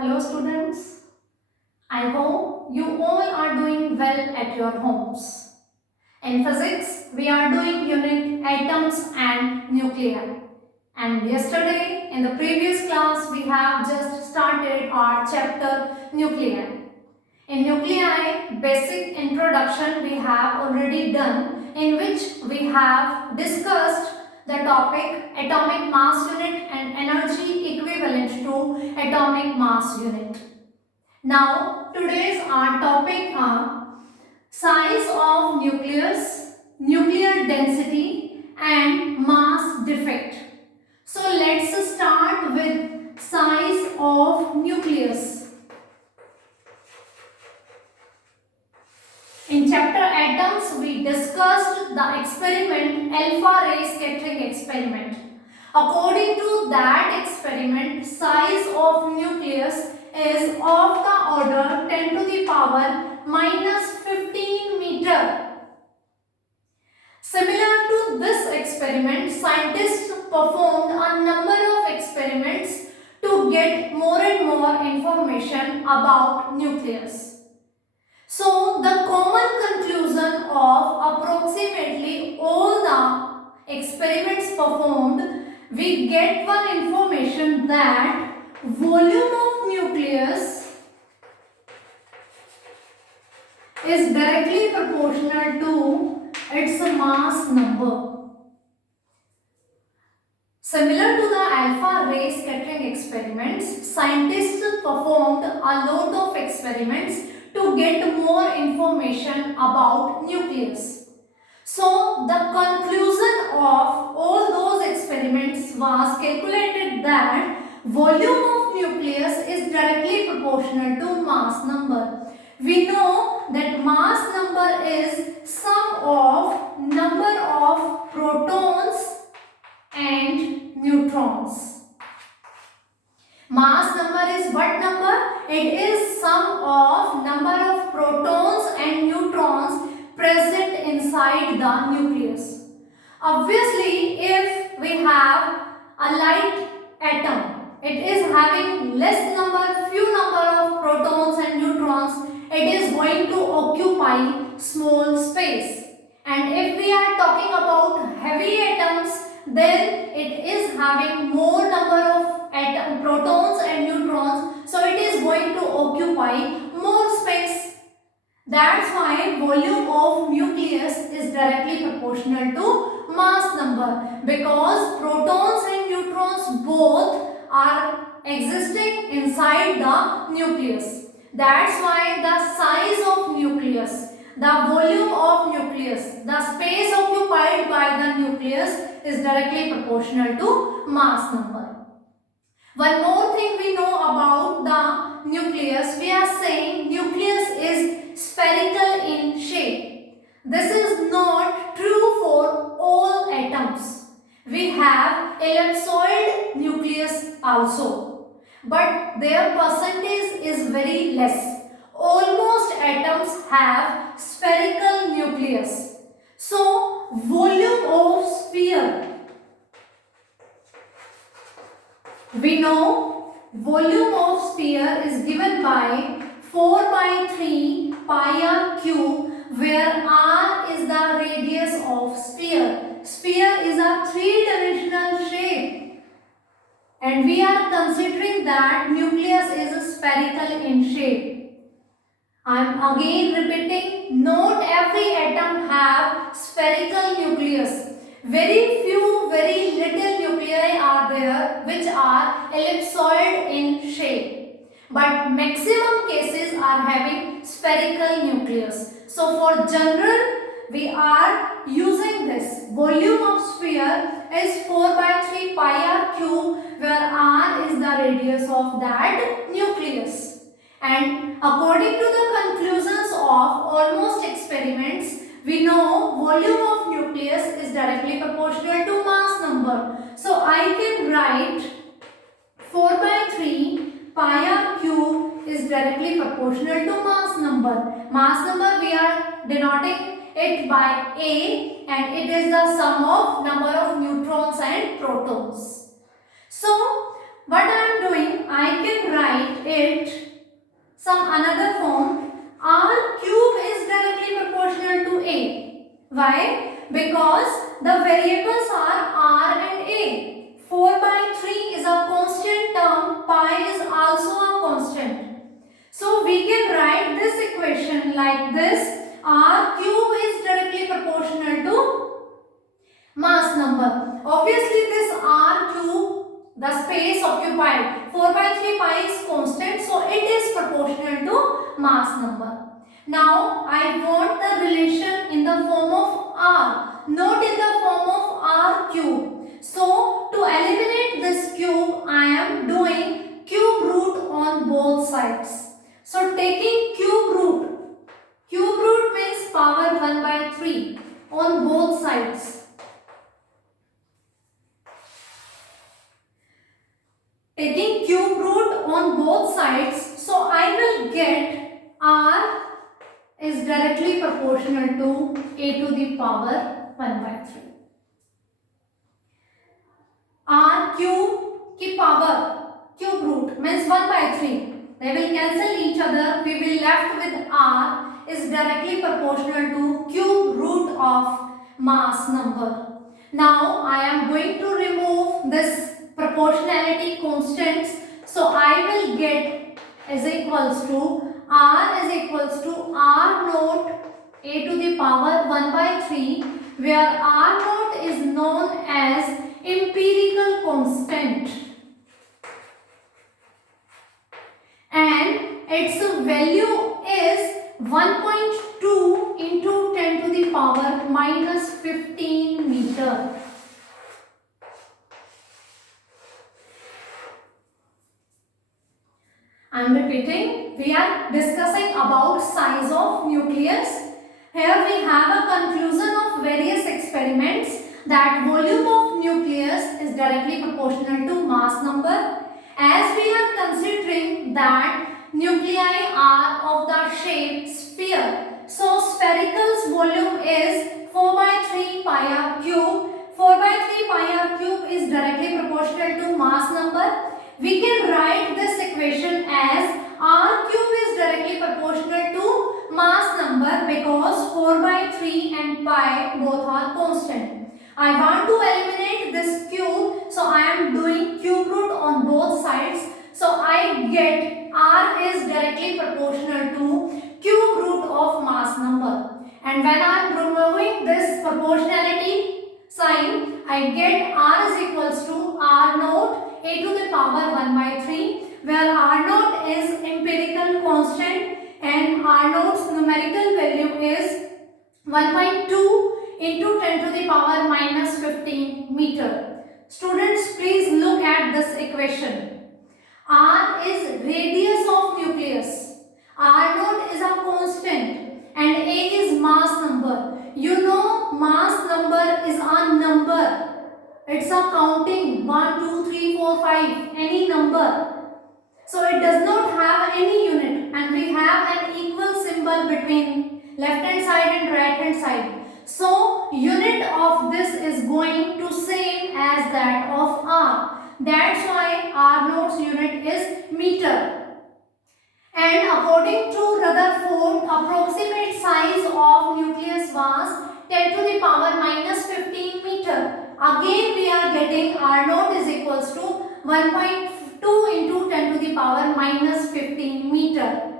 Hello students, I hope you all are doing well at your homes. In physics, we are doing unit atoms and nuclei. And yesterday in the previous class we have just started our chapter nuclei. In nuclei, basic introduction we have already done, in which we have discussed the topic atomic mass unit and energy equivalent to atomic mass unit. Now today's our topic are size of nucleus, nuclear density and mass defect. So let's start with size of nucleus. In chapter atoms, we discussed the experiment alpha ray scattering experiment. According to that experiment, size of nucleus is of the order 10 to the power minus 15 meter. Similar to this experiment, scientists performed a number of experiments to get more and more information about nucleus. So, the common conclusion of approximately all the experiments performed, we get one information that volume of nucleus is directly proportional to its mass number. Similar to the alpha ray scattering experiments, scientists performed a lot of experiments to get more information about nucleus. So the conclusion of all those experiments was calculated that volume of nucleus is directly proportional to mass number. We know that mass number is sum of number of protons and neutrons. Mass number is what number? It is sum of number of protons and neutrons present inside the nucleus. Obviously, if we have a light atom, it is having few number of protons and neutrons, it is going to occupy small space. And if we are talking about heavy atoms, then it is having more number of protons and neutrons, so it is going to occupy more space. That's why volume of nucleus is directly proportional to mass number, because protons and neutrons both are existing inside the nucleus. That's why the size of nucleus, the volume of nucleus, the space occupied by the nucleus is directly proportional to mass number. One more thing we know about the nucleus, we are saying nucleus is spherical in shape. This is not true for all atoms. We have ellipsoid nucleus also, but their percentage is very less. Almost atoms have spherical nucleus. So, volume of sphere. We know volume of sphere is given by 4 by 3 pi r cube, where r is the radius of sphere. Sphere is a three-dimensional shape, and we are considering that nucleus is spherical in shape. I am again repeating, not every atom have spherical nucleus. Very few, very little nuclei are there which are ellipsoid in shape, but maximum cases are having spherical nucleus. So for general, we are using this. Volume of sphere is 4 by 3 pi r cube, where r is the radius of that nucleus. And according to the conclusions of almost experiments, we know volume of nucleus is directly proportional to mass number. So I can write 4 by 3 pi r cube is directly proportional to mass number. Mass number we are denoting it by A, and it is the sum of number of neutrons and protons. So what I am doing, I can write it some another form, R cube is directly proportional to A. Why? Because the variables are R and A. 4 by 3 is a constant term, pi is also a constant. So we can write this equation like this. R cube is directly proportional to mass number. Obviously this R cube, the space occupied, 4 by 3 pi is constant, so it is proportional to mass number. Now I want the relation in the form of R, not in the form of R cube. So to eliminate this cube, I am doing cube root on both sides. So taking cube root means power 1 by 3 on both sides. Taking cube root on both sides, so I will get R is directly proportional to a to the power 1 by 3. R cube की power cube root means 1 by 3. They will cancel each other. We will left with R is directly proportional to cube root of mass number. Now I am going to remove this proportionality constants. So I will get is equals to R is equals to R naught a to the power 1 by 3, where R naught is known as empirical constant and its value is 1.2 into 10 to the power minus 15 meter. I am repeating, we are discussing about size of nucleus. Here we have a conclusion of various experiments that volume of nucleus is directly proportional to mass number. As we are considering that nuclei are of the shape sphere, so spherical's volume is 4 by 3 pi r cube. 4 by 3 pi r cube is directly proportional to mass number. We can write this equation as R cube is directly proportional to mass number because 4 by 3 and pi both are constant. I want to eliminate this cube, so I am doing cube root on both sides. So I get R is directly proportional to cube root of mass number. And when I am removing this proportionality sign, I get R is equals to R naught a to the power 1 by 3, where R naught is empirical constant and R naught's numerical value is 1.2 into 10 to the power minus 15 meter. Students, please look at this equation. R is radius of nucleus. R naught is a constant and A is mass number. You know mass number is a number. It's a counting 1, 2, 3, 4, 5, any number. So it does not have any unit and we have an equal symbol between left hand side and right hand side. So unit of this is going to same as that of R. That's why R naught's unit is meter. And according to Rutherford, approximate size of nucleus was 10 to the power minus 15 meter. Again we are getting R naught is equals to 1.2 into 10 to the power minus 15 meter.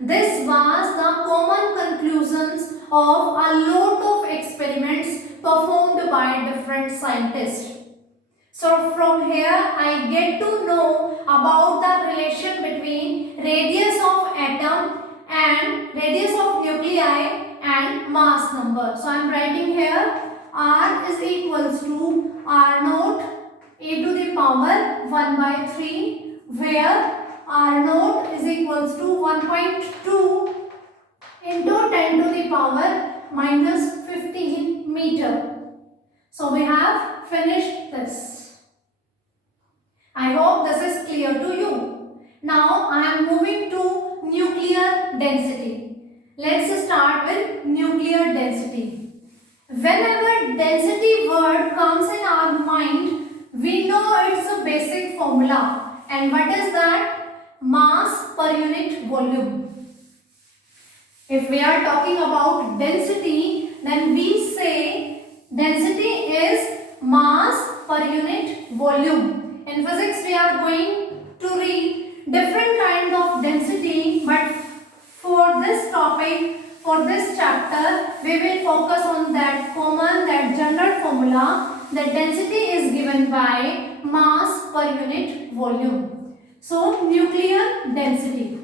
This was the common conclusions of a lot of experiments performed by different scientists. So from here I get to know about the relation between radius of atom and radius of nuclei and mass number. So I am writing here R is equals to R naught a to the power 1 by 3, where R naught is equals to 1.2 into 10 to the power minus 15 meter. So we have finished this. I hope this is clear to you. Now I am moving to nuclear density. Let's start with nuclear density. Whenever density word comes in our mind, we know it's a basic formula. And what is that? mass per unit volume. If we are talking about density, then we say density is mass per unit volume. In physics, we are going to read different kinds of density, but for this topic, for this chapter, we will focus on that common, that general formula, that density is given by mass per unit volume. So, nuclear density.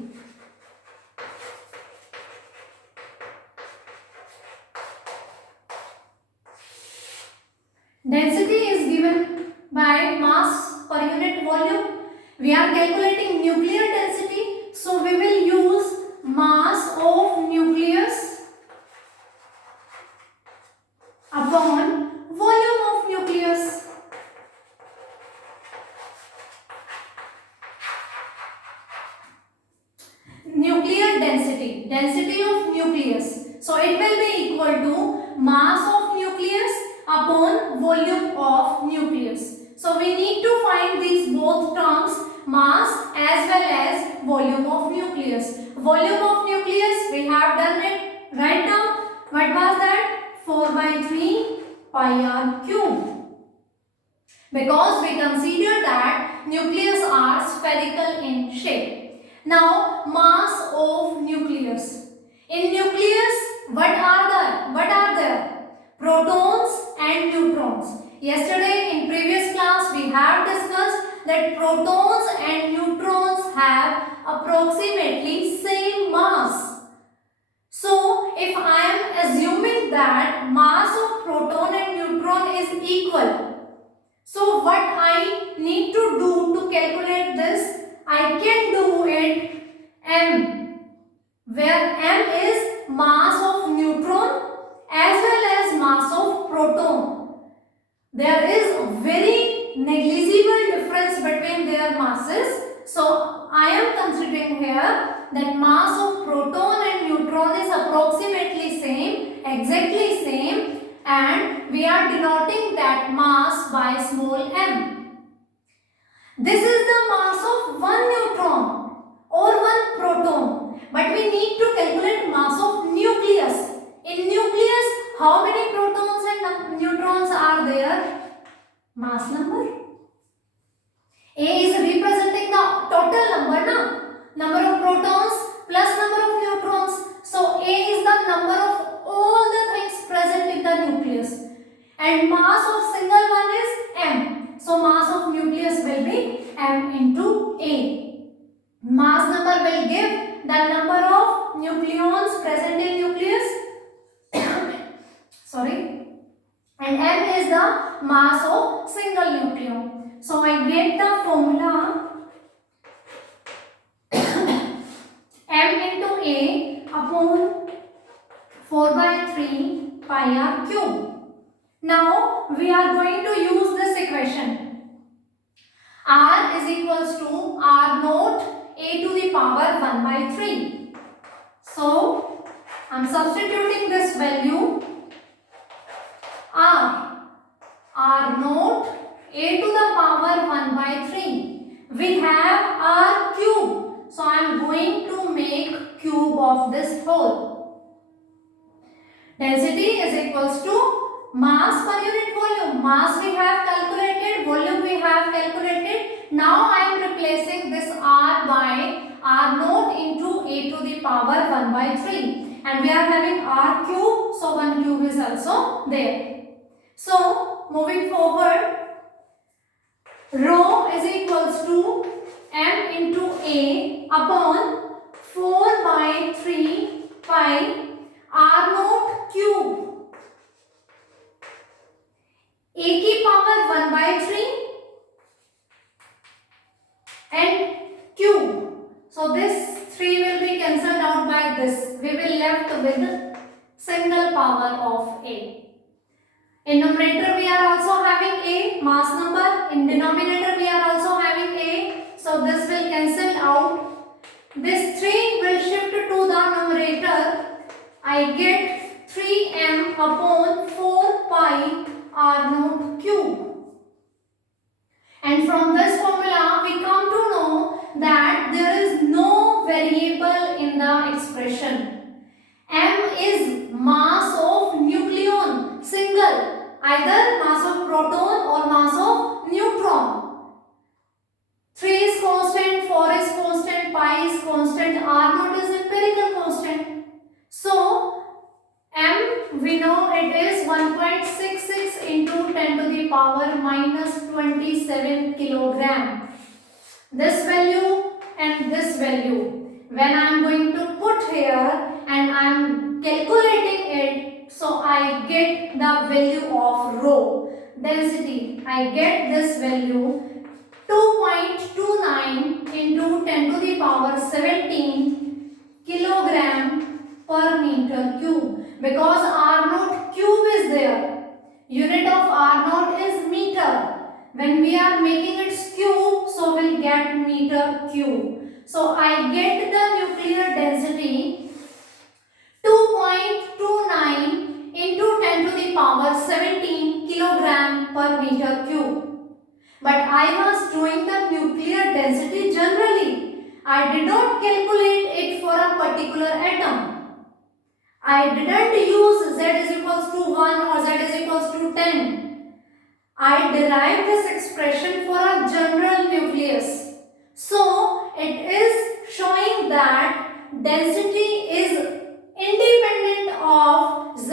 Density is given by mass per unit volume. We are calculating nuclear density, so we will use mass of nucleus upon volume of nucleus. Nuclear density, density of nucleus. So it will be equal to mass of nucleus upon volume of nucleus. So we need to find these both terms, mass as well as volume of nucleus. Volume of nucleus, we have done it right now. What was that? 4 by 3 pi r cube. Because we consider that nucleus are spherical in shape. Now, mass of nucleus. In nucleus, what are there? Protons and neutrons. Yesterday in previous class we have discussed that protons and neutrons have approximately same mass. So, if I am assuming that mass of proton and neutron is equal, so what I need to do to calculate this, I can do it m, where m is mass of neutron as well as mass of proton. There is a very negligible difference between their masses. So I am considering here that mass of proton and neutron is approximately same, exactly same, and we are denoting that mass by small m. This is the mass of one neutron or one proton, but we need to calculate mass of nucleus. In nucleus, how many protons and neutrons are there? Mass number. A is representing the total number, na? Number of protons plus number of neutrons. So A is the number of all the things present in the nucleus. And mass of single one is m. So mass of nucleus will be m into A. Mass number will give the number of nucleons present in nucleus. Sorry. And m is the mass of single nucleon. So I get the formula m into A upon 4 by 3 pi r cube. Now we are going to use this equation. R is equals to R naught A to the power 1 by 3. So I am substituting this value R naught A to the power 1 by 3. We have R cube. So I am going to make cube of this whole. Density is equals to mass per unit volume. Mass we have calculated, volume we have calculated. Now I am replacing this R by R naught into A to the power 1 by 3. And we are having R cube, so 1 cube is also there. So, moving forward, rho is equals to m into A upon 4 by 3 pi R naught cube. A की power 1 by 3 and cube. So this 3 will be cancelled out by this. We will left with single power of A. In numerator we are also having A, mass number. In denominator we are also having A. So this will cancel out. This 3 will shift to the numerator. I get 3m upon 4 pi R naught cube. And from this formula we come to know that there is power minus 27 kilogram. This value and this value, when I am going to put here and I am calculating it, so I get the value of rho density. I get this value 2.29 into 10 to the power 17 kilogram per meter cube, because R naught cube is there. Unit of R naught is meter. When we are making its cube, so we'll get meter cube. So I get the nuclear density 2.29 into 10 to the power 17 kilogram per meter cube. But I was doing the nuclear density generally. I did not calculate it for a particular atom. I didn't use Z is equals to 1 or Z is equals to 10. I derived this expression for a general nucleus. So, it is showing that density is independent of Z.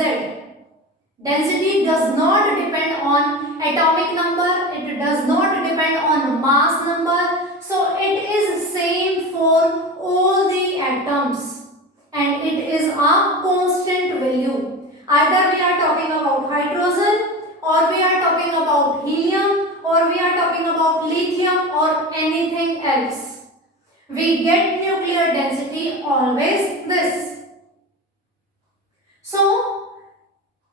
Density does not depend on atomic number, it does not depend on mass number. So, it is same for all the atoms and it is a constant value. Either we are talking about hydrogen, or we are talking about helium, or we are talking about lithium or anything else. We get nuclear density always this. So,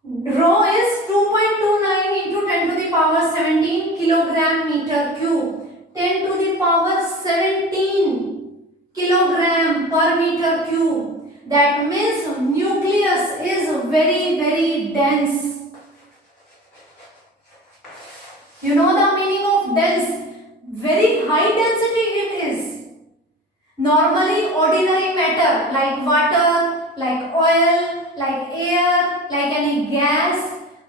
rho is 2.29 into 10 to the power 17 kilogram meter cube. 10 to the power 17 kilogram per meter cube. That means nucleus is very dense. You know the meaning of dense? Very high density it is. Normally ordinary matter like water, like oil, like air, like any gas,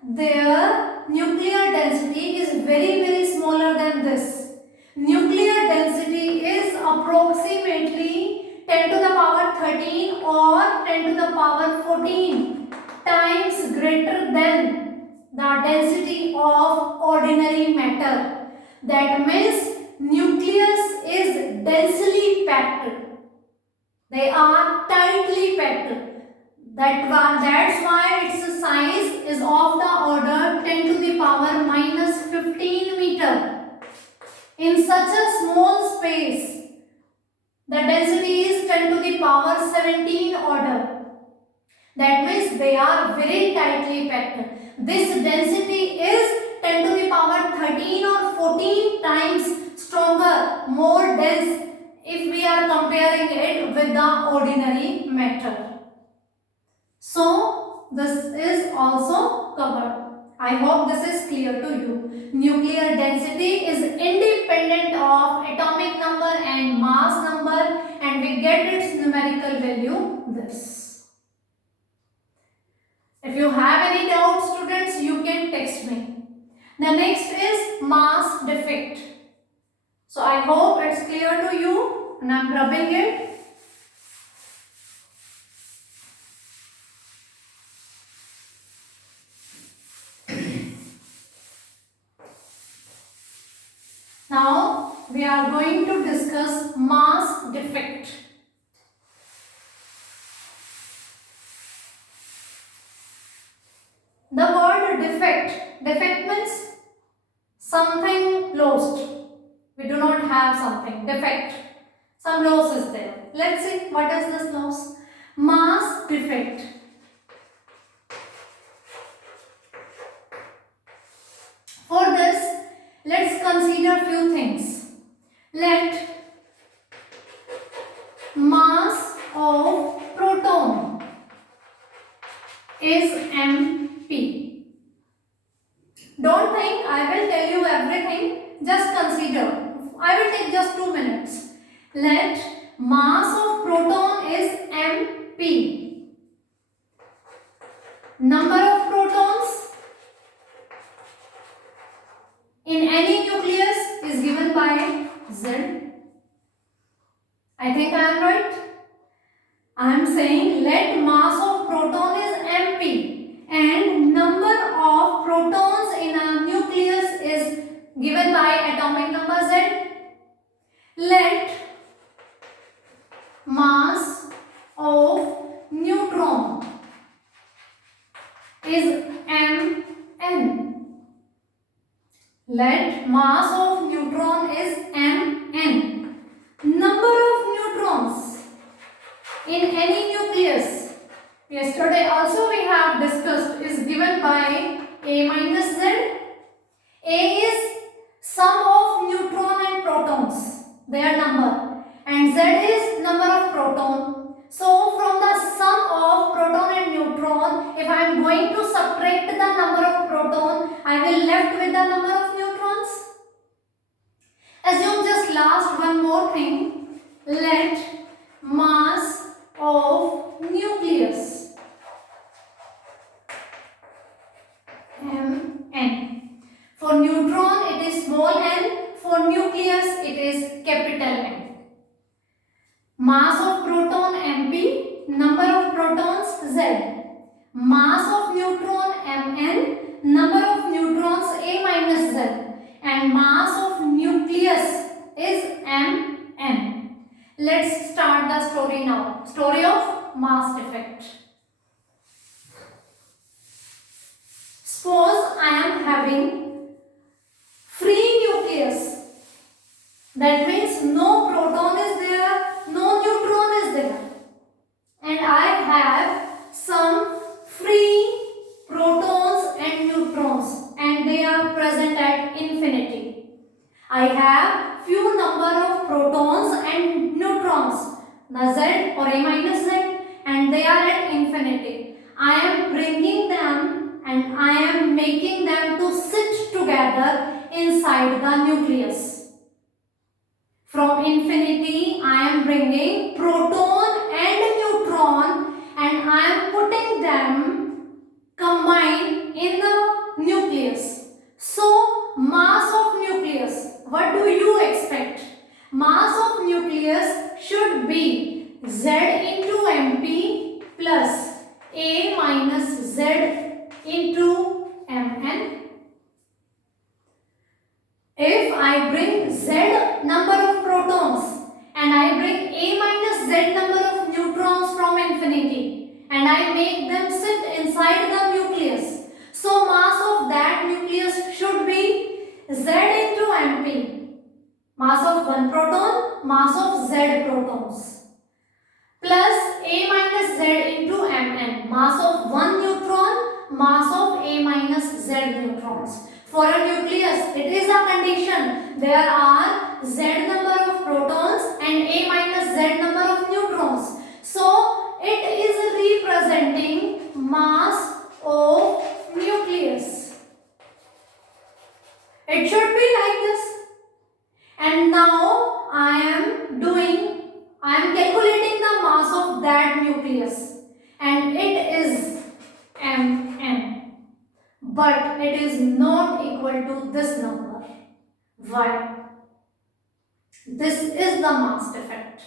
their nuclear density is very smaller than this. Nuclear density is approximately 10 to the power 13 or 10 to the power 14 times greater than the density of ordinary matter. That means nucleus is densely packed. They are tightly packed. That's why its size is of the order 10 to the power minus 15 meter. In such a small space, the density is 10 to the power 17 order. That means they are very tightly packed. This density is 10 to the power 13 or 14 times stronger, more dense if we are comparing it with the ordinary matter. So, this is also covered. I hope this is clear to you. Nuclear density is independent of atomic number and mass number, and we get its numerical value this. If you have any doubts, students, you can text me. The next is mass defect. So I hope it's clear to you, and I'm rubbing it. Now we are going to discuss mass defect. The word defect means something lost. We do not have something. Defect. Some loss is there. Let's see what is this loss. Mass defect. For this, let's consider few things. Let mass of proton is MP. Don't think I will tell you everything. Just consider. I will take just 2 minutes. Let mass of proton is MP. Number of protons in any nucleus is given by Z. I think I am right. I am saying let mass of proton is MP and number of protons in a nucleus given by atomic number Z. Let mass of neutron is mn. Let mass of neutron is mn. Number of neutrons in any nucleus, yesterday also we have discussed, is given by A minus Z. A is sum of neutron and protons, their number, and Z is number of proton. So from the sum of proton and neutron, if I am going to subtract the number of proton, I will left with the number of neutrons. Assume just last one more thing. Let mass of nucleus mn. For neutron it is small n, for nucleus it is capital N. Mass of proton mp, number of protons z. Mass of neutron mn, number of neutrons a minus z, and mass of nucleus is mn. Let's start the story now. Story of mass defect. Suppose I am having free nucleus. That means no proton is there, no neutron is there. And I have some free protons and neutrons, and they are present at infinity. I have few number of protons and neutrons, the Z or A minus Z, and they are at infinity. I am bringing them and I am making them to sit together inside the nucleus. From infinity I am bringing proton and neutron and I am putting them combined in the nucleus. So mass of nucleus, what do you expect? Mass of nucleus should be Z into mp plus A minus Z into mn. If I bring Z number of protons and I bring A minus Z number of neutrons from infinity and I make them sit inside the nucleus, so mass of that nucleus should be Z into mp. Mass of one proton, mass of Z protons, plus A minus Z into mn. Mass of one neutron, mass of A minus Z neutrons. For a nucleus, it is a condition. There are Z number of protons and A minus Z number of neutrons. So, it is representing mass of nucleus. It should be like this. And now, I am calculating the mass of that nucleus. And it is mn. But it is not equal to this number. Why? This is the mass defect.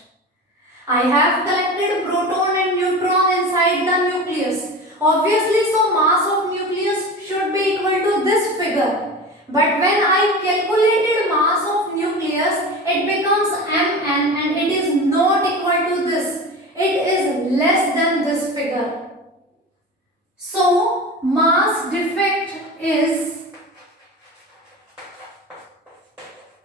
I have collected proton and neutron inside the nucleus. Obviously, so mass of nucleus should be equal to this figure. But when I calculated mass of nucleus, it becomes mn and it is not equal to this. It is less than this figure. So, mass defect is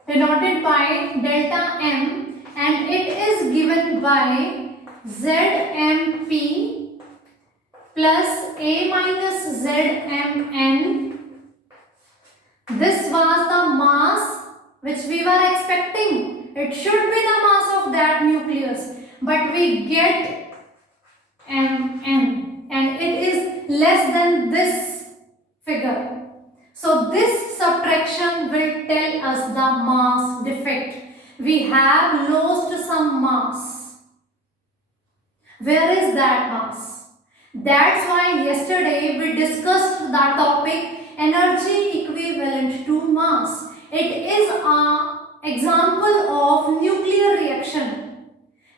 denoted by delta M and it is given by ZMP plus A minus ZMN. This was the mass which we were expecting. It should be the mass of that nucleus, but we get Mn and it is less than this figure. So this subtraction will tell us the mass defect. We have lost some mass. Where is that mass? That's why yesterday we discussed the topic energy equivalent to mass. It is an example of nuclear reaction.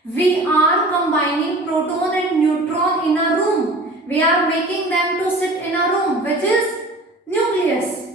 We are combining proton and neutron in a room. We are making them to sit in a room, which is nucleus.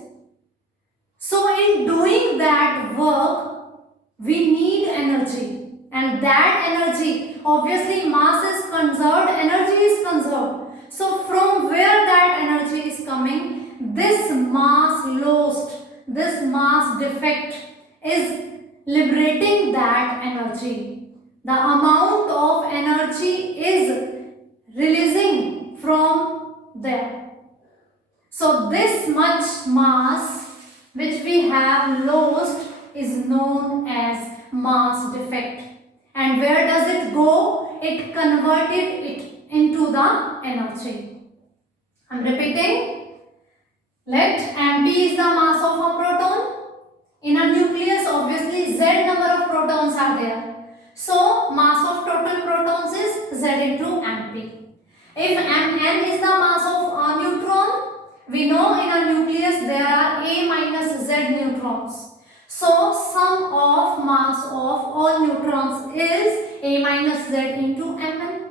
So in in doing that work, we need energy. And that energy, obviously mass is conserved, energy is conserved. So from where that energy is coming, this mass lost, this mass defect is liberating that energy. The amount of energy is releasing from there. So this much mass which we have lost is known as mass defect. And where does it go? It converted it into the energy. I am repeating. Let Mp is the mass of a proton. In a nucleus, obviously Z number of protons are there. So mass of total protons is Z into Mp. If Mn is the mass of a neutron, we know in a nucleus there are A minus Z neutrons. So sum of mass of all neutrons is A minus Z into Mn.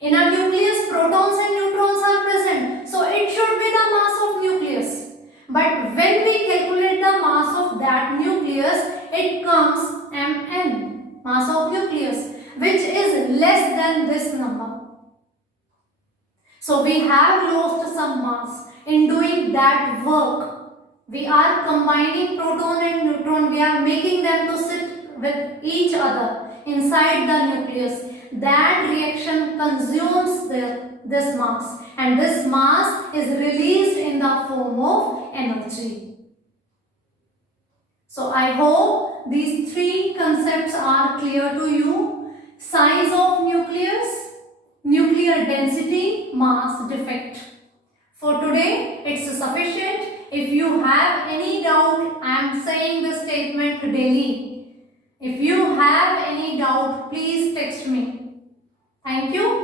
In a nucleus, protons and neutrons are present. So it should be the mass of nucleus. But when we calculate the mass of that nucleus, it comes Mn, mass of nucleus, which is less than this number. So we have lost some mass in doing that work. We are combining proton and neutron. We are making them to sit with each other inside the nucleus. That reaction consumes this mass, and this mass is released in the form of energy. So I hope these three concepts are clear to you. Size of nucleus, nuclear density, mass defect. For today, it's sufficient. If you have any doubt, I am saying this statement daily. If you have any doubt, please text me. Thank you.